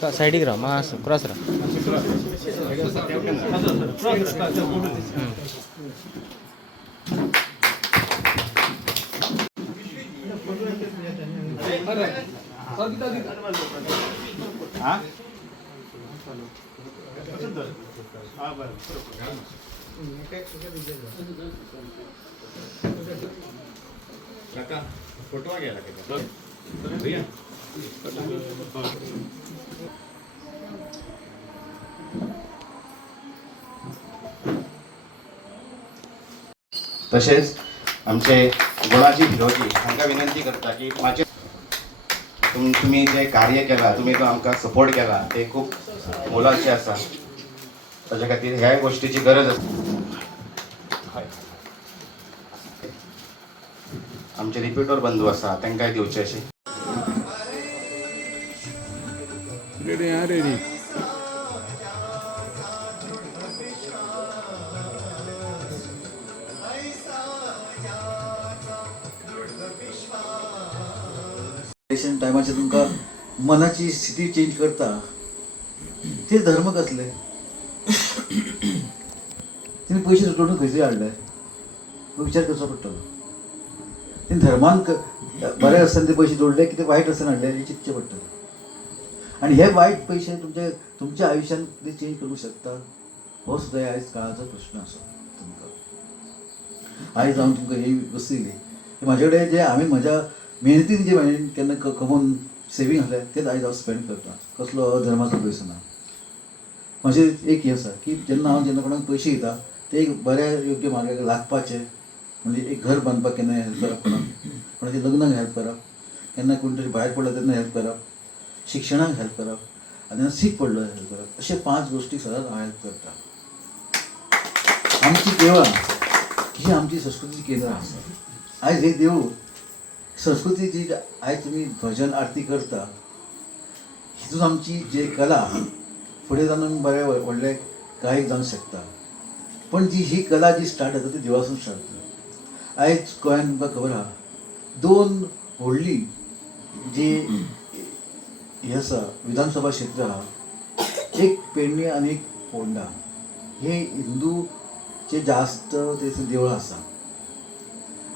काका साइडीक राहा मास क्रॉस राहा काका फोटो घ्यायला भैया तसेच आमचे गुणाजी भिरोजी हांकां विनंती करता की माझे तुम्ही जे कार्य केला तुम्ही जो आमकां सपोर्ट केला ते खूप मोलाचे आसा ताच्या खातीर ह्या गोष्टीची गरज आसा आमचे रिपीटर बंधू आसा तांकांय दिवचे अशें रेडी टायमाचेर तुमकां मनाची स्थिती चेंज करता ते धर्म कसले तिने पयशे सुटोवन खंयचे हाडले विचार करचो पडटलो तिने धर्मान बरे आसतना ते पयशे जोडले की ते वायट आसतना हाडले हे चिंतचें पडटलें आनी हे वायट पयशे तुमच्या आयुश्यान कितें चेंज करूंक शकता हो सुद्दां आयज काळाचो प्रश्न आसा तुमकां आयज हांव तुमकां ही वस्त दिली म्हाजे कडेन जे हांवें म्हज्या मेहनतीन जे हांवें केन्ना कमोवन सेवींग आसलें तेच आयज हांव स्पेंड करता कसलो धर्माचो पयसो ना म्हजें एक हें आसा की जेन्ना कोणाक पयशे दिता ते एक बऱ्या योग्य मार्गाक लागपाचे म्हणजे एक घर बांदपाक केन्ना हेल्प करप कोणाच्या लग्नाक हेल्प करप केन्ना कोण तरी भायर पडलो तेन्ना हेल्प करप शिक्षणाक हेल्प करप आनी सीक पडलो हेल्प करप अशे 5 गोश्टी सदांच हांव हेल्प करता आमची देवळां ही आमची संस्कृतीची केंद्रां आसा आयज हे देवूळ संस्कृती जी आयज तुमी भजन आरती करता हितून आमची जी कला फुडें जावन बरें व्हडले गायक जावंक शकता पण जी ही कला जी स्टार्ट जाता ती देवासून स्टार्ट जाता आयज गोंयांत तुमकां खबर आहा 2 व्हडली जी हे आसा विधानसभा क्षेत्र आहा एक पेडणे आनी एक फोंडा हे हिंदूचे जास्त ते देवळां आसा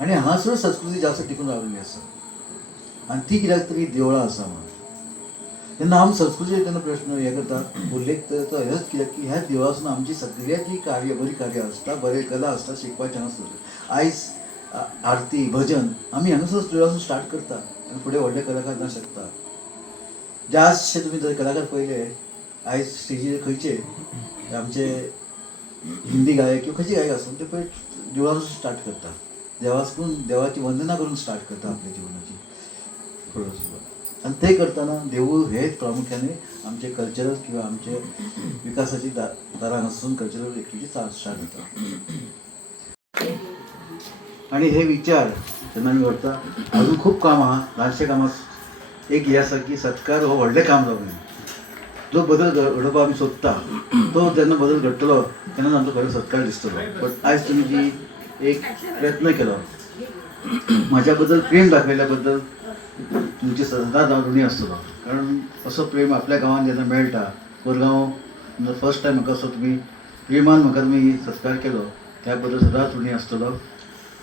आनी हांगासर संस्कृती जास्त टिकून रावलेली आसा आनी ती कित्याक तरी देवळां आसा म्हणून तेन्ना आमी संस्कृतीचे तेन्ना प्रश्न हे करता उल्लेख करता हेच कित्याक की ह्या देवळासून आमची सगळ्याची कार्य बरी कार्य आसता बरे कला आसता शिकपाचें आसता आयज आरती भजन आमी हांगासर देवळासून स्टार्ट करता आनी फुडें व्हडले कलाकार जावंक शकता जास्तशे तुमी जर कलाकार पळयले आयज स्टेजीर खंयचे आमचे हिंदी गायक किंवा खंयचे गायक आसूं ते पळय देवळासून स्टार्ट करता देवाची वंदना करून स्टार्ट करता आपल्या जिवनाची आनी ते करतना देवूळ हेच प्रामुख्याने आमचे कल्चरल किंवा आमचे विकासाची दारां आसून कल्चरल एक्टिविटी स्टार्ट जाता आनी हे विचार जेन्ना आमी करता अजून खूब काम आहा ल्हानशे कामां एक हे आसा की सत्कार हो व्हडलें काम जावं जो बदल घडोवपाक आमी सोदता तो जेन्ना बदल घडटलो तेन्ना आमचो खरो सत्कार दिसतलो बट आयज तुमी जी एक प्रयत्न केलो म्हाज्या बद्दल प्रेम दाखयल्या बद्दल तुमचे सदांच हांव ऋणी आसतलो कारण असो प्रेम आपल्या गांवांत जेन्ना मेळटा कोरगांव फर्स्ट टायम म्हाका असो तुमी प्रेमान म्हाका तुमी सत्कार केलो त्या बद्दल सदांच ऋणी आसतलो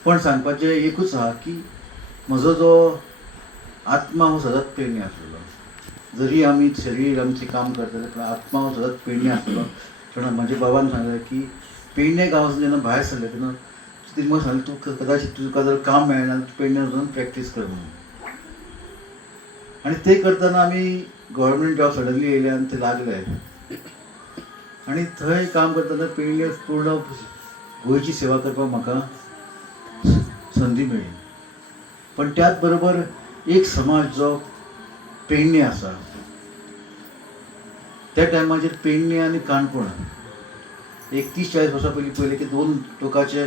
पण सांगपाचें एकूच आहा की म्हजो जो आत्मा हो सदांच प्रेमी आसलेलो जरी आमी शरीर आमचें काम करतले पण आत्मा हो सदांच पेडणे आसलेलो कारण म्हाज्या बाबान सांगलें की पेडणे गांवांतून जेन्ना भायर सरले तेन्ना तिने म्हाका सांगलें तूं कदाचित तुका जर काम मेळना पेडणे वचून प्रॅक्टीस कर म्हणून आनी ते करतना आमी गव्हर्मेंट जॉब सडनली येयले आनी ते लागले आनी थंय काम करतना पेडणे पूर्ण गोंयची सेवा करपाक म्हाका संदी मेळ्ळी पण त्याच बरोबर एक समाज जो पेडणे आसा त्या टायमाचेर पेडणे आनी काणकोण एक 30-40 वर्सां पयलीं की 2 टोकाचे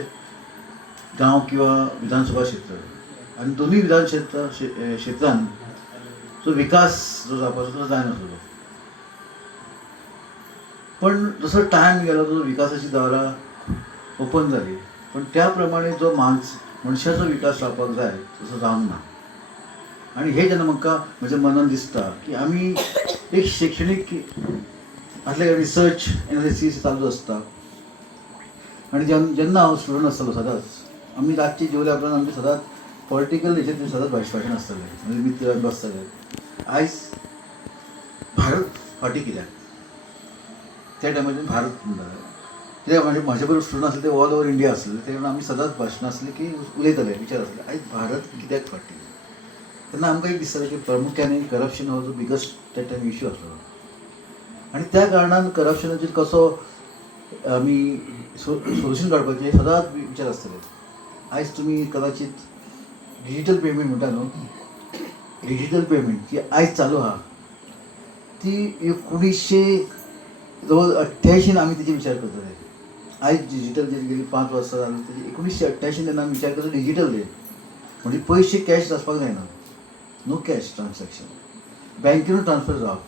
गांव किंवा विधानसभा क्षेत्र आनी दोनूय विधान क्षेत्रांत जो विकास जो जावपाचो तो जायनासलो पण जसो टायम गेलो तो विकासाची दारां ओपन जाली पण त्या प्रमाणे जो मनशाचो विकास जावपाक जाय तसो जावंक ना आणि हे जेन्ना म्हाका म्हज्या मनान दिसता की आमी एक शैक्षणीक असले रिसर्च एनालिसीस चालू असता आणि जेन्ना हांव स्टुडंट आसतालो सदांच आमी रातची जेवल्या उपरांत आमचे सदांच पॉलिटिकल हेचेर सदांच भाशण आसतालें म्हणजे मित्र बसताले. आयज भारत फाटी कित्याक त्या टायमाचेर भारत म्हणटाले कित्याक म्हाजे बरोबर स्टुडंट आसले ते ऑल ओवर इंडिया आसले तेन्ना आमी सदांच भाशणां आसली की उलयताले विचार आसले आयज भारत कित्याक फाटी. तेन्ना आमकां एक दिसतालें की प्रामुख्यान करप्शन हो जो बिगस्ट त्या टायम इश्यू आसलो आनी त्या कारणान करप्शनाचेर कसो आमी सोल्युशन काडपाचें सदांच विचार आसतले. आयज तुमी कदाचित डिजिटल पेमेंट म्हणटा न्हू डिजिटल पेमेंट जी आयज चालू आहा ती 1988 आमी तेजे विचार करतले. आयज डिजिटल जी गेली 5 वर्सां जाली तेजी 1988 तेन्ना आमी विचार करता डिजिटल डे म्हणजे पयशे कॅश आसपाक जायना. नो कॅश ट्रान्सॅक्शन बँकेनूच ट्रान्सफर जावप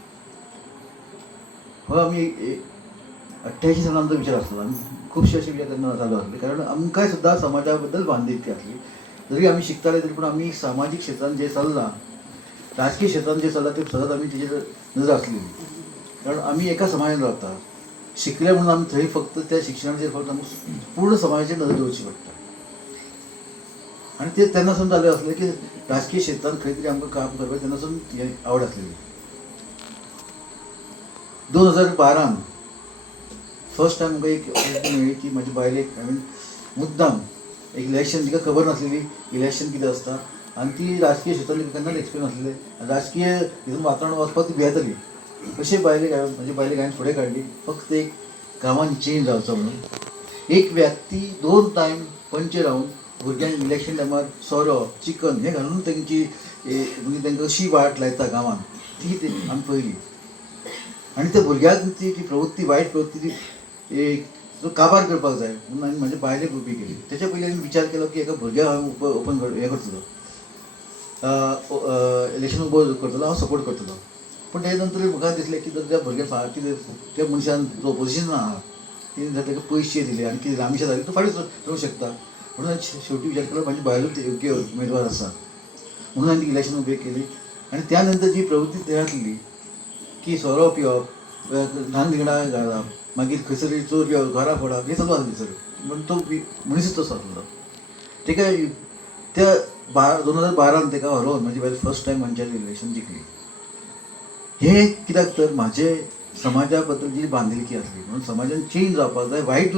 हो आमी 88 सालान आमचो विचार आसलो आनी खुबशे अशे विचार तेन्ना चालू आसले कारण आमकांय सुद्दां समाजा बद्दल बांधिलकी आसली. जरी आमी शिकताले तरी पूण आमी सामाजीक क्षेत्रांत जें चल्लां राजकीय क्षेत्रांत जें चल्लां तें सदांच आमी तेजेर नजर आसलेली कारण आमी एका समाजान रावता शिकले म्हणून आमी थंय फक्त त्या शिक्षणाचेर फक्त आमकां पूर्ण समाजाचेर नजर दवरची पडटा आनी तें तेन्नासून जालें आसलें की राजकीय क्षेत्रांत खंय तरी आमकां काम करपाक तेन्नासून हें आवड आसलेली. 2012 फर्स्ट टायम म्हाका एक मेळ्ळी की म्हाज्या बायलेक हांवें मुद्दाम एक इलेक्शन तिका खबर नासलेली इलेक्शन कितें आसता आनी ती राजकीय क्षेत्रांत तिका केन्नाच एक्सपिरियन्स नासलें राजकीय हितून वातावरण वचपाक ती भियेताली. अशें म्हजे बायलेक हांवें फुडें काडली फक्त एक गांवांत चेंज जावचो म्हणून. एक व्यक्ती 2 टायम पंच रावन भुरग्यांक इलेक्शन टायमार सोरो चिकन हें घालून तेंची म्हणजे तांकां अशी वाट लायता गांवांत ती आमी पळयली आनी त्या भुरग्याक ती प्रवृत्ती वायट प्रवृत्ती ती तो काबार करपाक जाय म्हणून हांवें म्हाज्या बायलेक उबी केली. तेच्या पयलीं हांवें विचार केलो की एका भुरग्याक हांव ओपन हें करतलो इलेक्शन उबो करतलो हांव सपोर्ट करतलो पूण ते नंतर म्हाका दिसलें की त्या भुरग्याक कितें त्या मनशान जो ऑपोजिशन आहा तिणें ताका पयशे दिले आनी कितें रामिशा जाली तो फाटीं रावूंक शकता म्हणून हांवें शेवटी विचार केलो म्हाजी बायलूच योग्य उमेदवार आसा म्हणून हांवें ती इलेक्शन उबें केली. आनी त्या नंतर जी प्रवृत्ती तयार जातली की सोरो पिवप ल्हान धिंगडा घालप मागीर खंयसरी चोर घेवप घरा फोडप हें चालू आसलें सर म्हणून तो मनीसच तसो आसलो. ताका त्या 2012 ताका हरोवन म्हाजी बायल फर्स्ट टायम पंचायत इलेक्शन जिखली. हें कित्याक तर म्हाजे समाजा बद्दल जी बांधिलकी आसली म्हणून समाजान चेंज जावपाक जाय वायट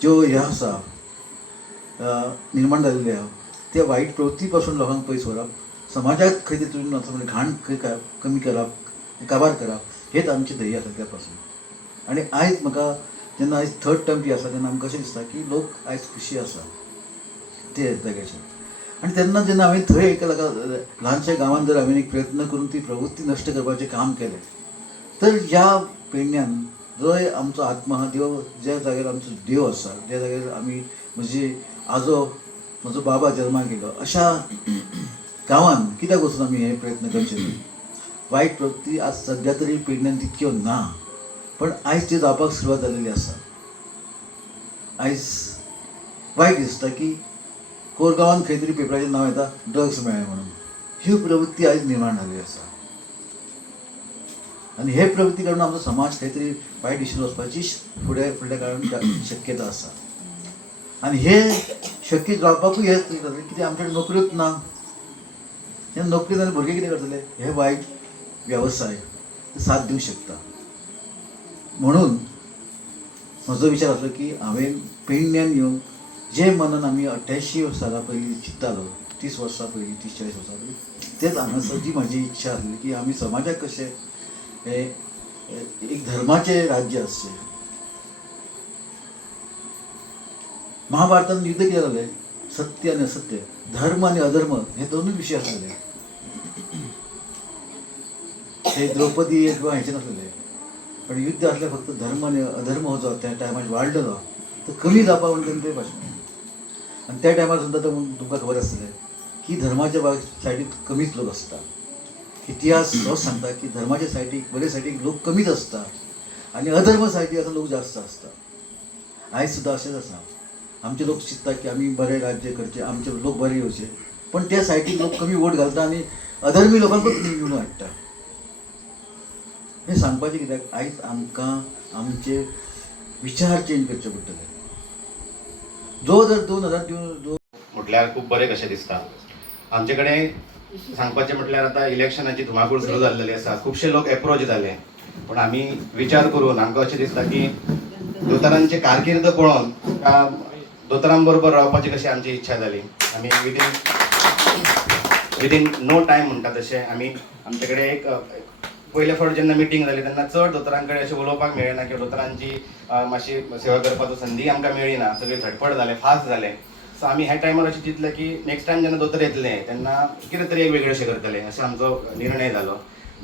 ज्यो हे आसा निर्माण जाल्ले आहा त्या वायट प्रवृत्ती पासून लोकांक पयस व्हरप समाजाक खंय तरी तुमी म्हणजे घाण खंय कमी करप काबार करप हेच आमचें ध्येय आसा त्या पासून. आनी आयज म्हाका जेन्ना आयज 3rd टर्म जी आसा तेन्ना आमकां अशें दिसता की लोक आयज खुशी आसा ते जाग्याचेर आनी तेन्ना जेन्ना हांवें थंय एका ल्हानशा गांवांत जर हांवें एक प्रयत्न करून ती प्रवृत्ती नश्ट करपाचें काम केलें तर ह्या पेडण्यान जंय आमचो आत्मा आहा देव ज्या जाग्यार आमचो देव आसा ज्या जाग्यार आमी म्हजे आजो म्हजो बाबा जल्माक गेलो अशा गांवांत कित्याक वचून आमी हे प्रयत्न करचे न्ही. वायट प्रवृत्ती आज सद्या तरी पेडण्यान तितक्यो ना पण आयज ते जावपाक सुरवात जालेली आसा. आयज वायट दिसता की कोरगांवांत खंय तरी पेपराचेर नांव येता ड्रग्स मेळ्ळे म्हणून ही प्रवृत्ती आयज निर्माण जाल्ली आसा आनी हे प्रवृत्ती काडून आमचो समाज खंय तरी वायट दिशेन वचपाची फुडें काळान शक्यता आसा. आनी हे शक्य जावपाकूय हेच जातलें कित्याक आमचे कडेन नोकऱ्योच ना. हे नोकरी जाल्यार भुरगे कितें करतले हे वायट वेवसाय साथ दिवंक शकता. म्हणून म्हजो विचार आसलो की हांवें पेडण्यान येवन जे मनान आमी 88 साला पयलीं चिंत्तालो 30 वर्सां पयलीं 30-40 वर्सां पयलीं तेच हांगासर जी म्हाजी इच्छा आसली की आमी समाजाक कशें हे एक धर्माचें राज्य आसचें. महाभारतांत युद्ध कितें जालें सत्य आनी असत्य धर्म आनी अधर्म हे दोनूय विशय आसलेले. हे द्रौपदी किंवा हेचे नासलेले पण युद्ध आसल्यार फक्त धर्म आनी अधर्म हो जो त्या टायमार वाडलेलो तो कमी जावपाक म्हणून ते भाशेन आनी त्या टायमार सुद्दां तुमकां खबर आसतलें की धर्माच्या सायडीक कमीच लोक आसता. इतिहास हो सांगता की धर्माच्या सायडीक बरे सायडीक लोक कमीच आसता आनी अधर्म सायडीक आतां लोक जास्त आसता. आयज सुद्दां अशेंच आसा. आमचे लोक चिंतता की आमी बरें राज्य करचें आमचे लोक बरे येवचे पण त्या सायटीक लोक कमी वोट घालता आणि अधर्मी लोकांकूच निवडून हाडटा. हें सांगपाचें कित्याक आयज आमकां आमचे विचार चेंज करचे पडटले. जो जर 2000 दिवन म्हटल्यार खूब बरें कशें दिसता. आमचे कडेन सांगपाचें म्हटल्यार आतां इलेक्शनाची धुमाकूळ सुरू जाल्लेली आसा. खुबशे लोक एप्रोच जाले, पूण आमी विचार करून आमकां अशें दिसता की दोतोरांचे कारकिर्द पळोवन दोतोरां बरोबर रावपाची कशी आमची इच्छा जाली. आमी विदीन नो टायम म्हणटा तशें आमी आमचे कडेन एक पयले फावट जेन्ना मिटींग जाली तेन्ना चड दोतोरां कडेन अशें उलोवपाक मेळना किंवा दोतोरांची मातशी सेवा करपाचो संदी आमकां मेळिना. सगळे झटपट जाले, फास्ट जाले. सो आमी ह्या टायमार अशें चिंतलें की नेक्स्ट टायम जेन्ना दोतोर येतले तेन्ना कितें तरी एक वेगळें अशें करतले अशें आमचो निर्णय जालो.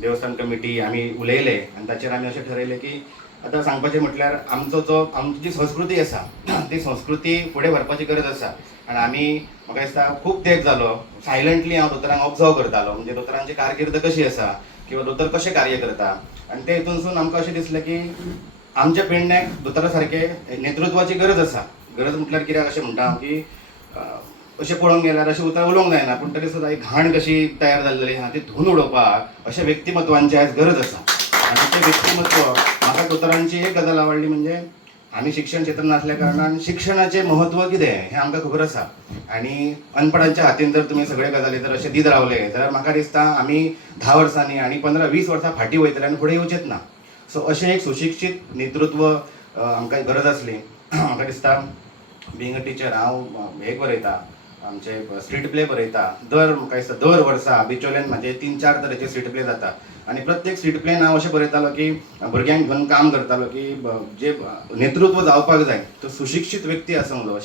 देवस्थान कमिटी आमी उलयले आनी ताचेर आमी अशें ठरयलें की आतां सांगपाचें म्हटल्यार आमची जी संस्कृती आसा ती संस्कृती फुडें व्हरपाची गरज आसा. आनी आमी म्हाका दिसता खूब तेंप जालो सायलंटली हांव दोतोरांक ऑब्जर्व करतालो, म्हणजे दोतोरांची कारकिर्द कशी आसा किंवा दोतोर कशें कार्य करता. आनी ते हितूनसून आमकां अशें दिसलें की आमच्या पेडण्याक दोतोरा सारके नेतृत्वाची गरज आसा. गरज म्हटल्यार कित्याक अशें म्हणटा हांव की अशें पळोवंक गेल्यार अशें उतर उलोवंक जायना, पूण तरी सुद्दां एक घाण कशी तयार जाल्लेली आहा ती धुवन उडोवपाक अशें व्यक्तिमत्वांची आयज गरज आसा. आनी तें व्यक्तिमत्व म्हाका दोतोरांची एक गजाल आवडली, म्हणजे आमी शिक्षण क्षेत्रांत आसल्या कारणान शिक्षणाचें म्हत्व कितें हें आमकां खबर आसा. आनी अनपडांच्या हातीन जर तुमी सगळे गजाली जर अशें दीत रावले जाल्यार म्हाका दिसता आमी 10 वर्सांनी आनी 15-20 वर्सां फाटीं वयतले आनी फुडें येवचेच ना. सो अशें एक सुशिक्षीत नेतृत्व आमकां गरज आसली. म्हाका दिसता बिंग अ टिचर हांव हें बरयता, आमचे स्ट्रीट प्ले बरयता. म्हाका दिसता दर वर्सा बिचोलेन म्हाजे 3-4 तरेचे स्ट्रीट प्ले जाता. आनी प्रत्येक स्ट्रीट प्लेन हांव अशें बरयतालो की भुरग्यांक घेवन काम करतालो की जे नेतृत्व जावपाक जाय तो सुशिक्षीत व्यक्ती आसूंक जाय,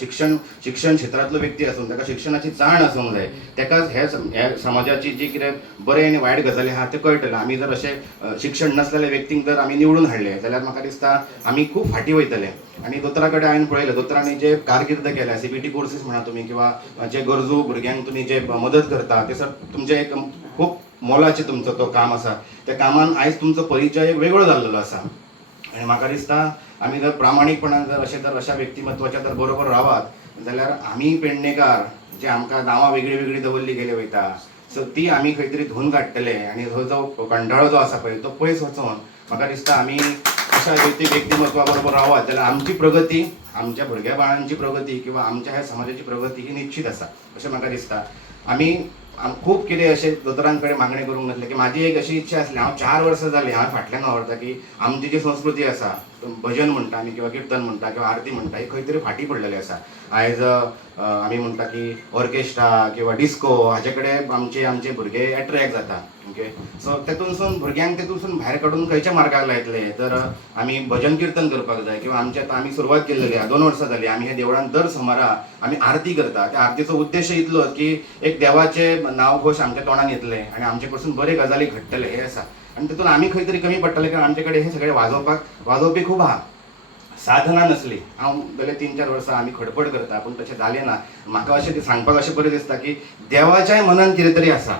शिक्षण क्षेत्रांतलो व्यक्ती आसूं, ताका शिक्षणाची जाण आसूंक जाय, ताकाच हे समाजाची जी कितें बरें आनी वायट गजाली आहा ते कळटले. आमी जर अशें शिक्षण नसलेल्या व्यक्तींक जर आमी निवडून हाडले जाल्यार म्हाका दिसता आमी खूब फाटीं वयतले. आनी दोतोरा कडेन हांवें पळयलें दोतोरांनी जे कारकिर्द केल्या, CBT कोर्सीस म्हणा तुमी किंवा जे गरजू भुरग्यांक तुमी जे मदत करता ते तुमचे एक खूब मोलाचें तुमचो तो काम आसा. त्या कामान आयज तुमचो परिचय एक वेगळो जाल्लो आसा. आनी म्हाका दिसता आमी जर प्रामाणीकपणान जर अशा व्यक्तिमत्वाच्या जर बरोबर रावात जाल्यार आमी पेडणेकार जे आमकां नांवां वेगळी वेगळी दवरली गेली वयता सो ती आमी खंय तरी धुवन काडटले आनी हो जो कंठाळो जो आसा पळय तो पयस वचोन म्हाका दिसता आमी अशा व्यक्तिमत्वा बरोबर रावात जाल्यार आमची प्रगती, आमच्या भुरग्या बाळांची प्रगती किंवा आमच्या ह्या समाजाची प्रगती ही निश्चित आसा अशें म्हाका दिसता. आमी खूब कितें अशें दोतोरां कडेन मागणी करूंक नासलें की म्हाजी एक अशी इच्छा आसली, हांव 4 वर्सां जालीं हांव फाटल्यान व्हरता की आमची जी संस्कृती आसा भजन म्हणटा आमी किंवा किर्तन म्हणटा किंवा आरती म्हणटा ही खंय तरी फाटीं पडलेली आसा. आयज आमी म्हणटा की ऑर्केस्ट्रा किंवा डिस्को हाचे कडेन आमचे भुरगे एट्रॅक्ट जाता. ओके, सो तेतूनसून भुरग्यांक तेतूनसून भायर काडून खंयच्या मार्गाक लायतले तर आमी भजन किर्तन करपाक जाय किंवा आमचे आतां आमी सुरवात केल्लेली आहा 2 वर्सां जालीं आमी ह्या देवळान दर सोमारा आमी आरती करता. त्या आरतीचो उद्देश इतलोच की एक देवाचें नांव घोश आमच्या तोंडान येतलें आनी आमचे कडसून बरे गजाली घडटले हे आसा. आनी तेतून आमी खंय तरी कमी पडटले कारण आमचे कडेन हे सगळे वाजोवपी खूब आहा. साधना नसली हांव जाल्यार 3-4 वर्सां आमी खडपड करता पूण तशें जालें ना. म्हाका अशें सांगपाक अशें बरें दिसता की देवाच्याय मनान कितें तरी आसा.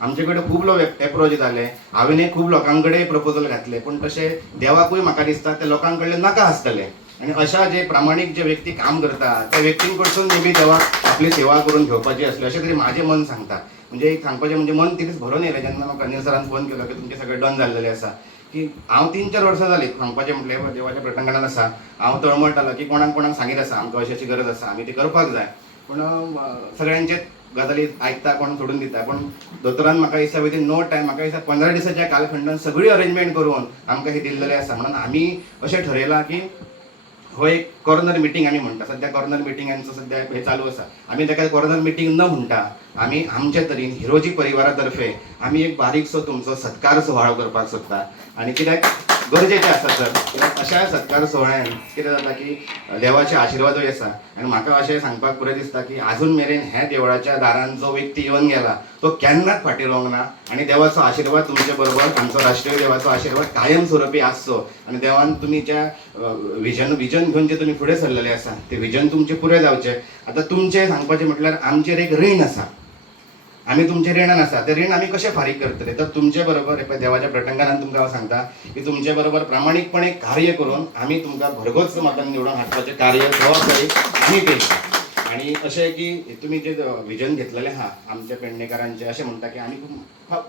आमचे कडेन खूब लोक एप्रोच जाले, हांवेंय खूब लोकां कडेन प्रपोजल घातले पूण तशें देवाकूय म्हाका दिसता ते लोकां कडले नाका आसतले. आनी अशा जे प्रामाणीक जे व्यक्ती काम करता त्या व्यक्तीं कडसून मे बी देवाक आपली सेवा करून घेवपाची आसली अशें तरी म्हाजें मन सांगता. म्हणजे एक सांगपाचें म्हणजे मन तितूच भरून येयलें जेन्ना म्हाका अनिल सरान फोन केलो की तुमचें सगळें डन जाल्लेलें आसा. की हांव 3-4 वर्सां जालीं सांगपाचें म्हटल्यार देवाच्या प्रटंगणान आसा. हांव तळमळटालो की कोणाक सांगीत आसा आमकां अशी गरज आसा आमी ती करपाक जाय पूण सगळ्यांचेच गजाली आयकता कोण सोडून दिता. पूण दोतोरान म्हाका दिसता विदीन नो टायम म्हाका दिसता 15 दिसाच्या कालखंडान सगळी अरेंजमेंट करून आमकां हे दिल्लेलें आसा. म्हणून आमी अशें ठरयलां की हो एक कॉर्नर मिटींग आमी म्हणटा. सद्या कॉर्नर मिटिंगांचो सद्या हे चालू आसा. आमी ताका कॉर्नर मिटींग न म्हणटा आमी आमच्या तरेन हिरोजी परिवारा तर्फे आमी एक बारीकसो तुमचो सत्कार सुवाळो करपाक सोदता. आनी कित्याक गरजेचें आसा सर, कित्याक अशा सत्कार सुवाळ्यान कितें जाता की देवाचे आशिर्वादूय आसा. आनी म्हाका अशें सांगपाक बरें दिसता की आजून मेरेन ह्या देवळाच्या दारान जो व्यक्ती येवन गेला तो केन्नाच फाटीं रावंक ना. आनी देवाचो आशिर्वाद तुमचे बरोबर, आमचो राष्ट्रीय देवाचो आशिर्वाद कायम स्वरुपी आसचो. आनी देवान तुमी ज्या विजन घेवन जे तुमी फुडें सरलेले आसा ते विजन तुमचें पुरे जावचें. आतां तुमचें सांगपाचें म्हटल्यार आमचेर एक रीण आसा, आमी तुमचे रिणान आसा. ते रीण आमी कशें फारीक करतले तर तुमचे बरोबर देवाच्या प्रटंगणान तुमकां हांव सांगता की तुमचे बरोबर प्रामाणीकपणे कार्य करून आमी तुमकां भरघोस मतान निवडून हाडपाचें कार्य जबाबदारी आमी पेशता. आणि अशें की तुम्ही जे विजन घेतलेले आहा आमच्या पेडणेकारांचे अशें म्हणटा की आमी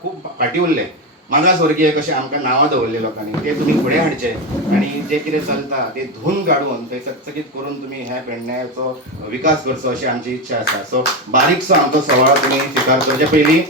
खूब फाटीं उरले मागासवर्गीय कशें आमकां नांवां दवरले लोकांनी ते तुमी फुडें हाडचे आणि जे कितें चलता ते धुवन काडून ते चकचकीत करून तुमी ह्या पेडण्याचो विकास करचो अशी आमची इच्छा आसा. सो बारीकसो आमचो सवाळ तुमी स्विकार करचे पयलीं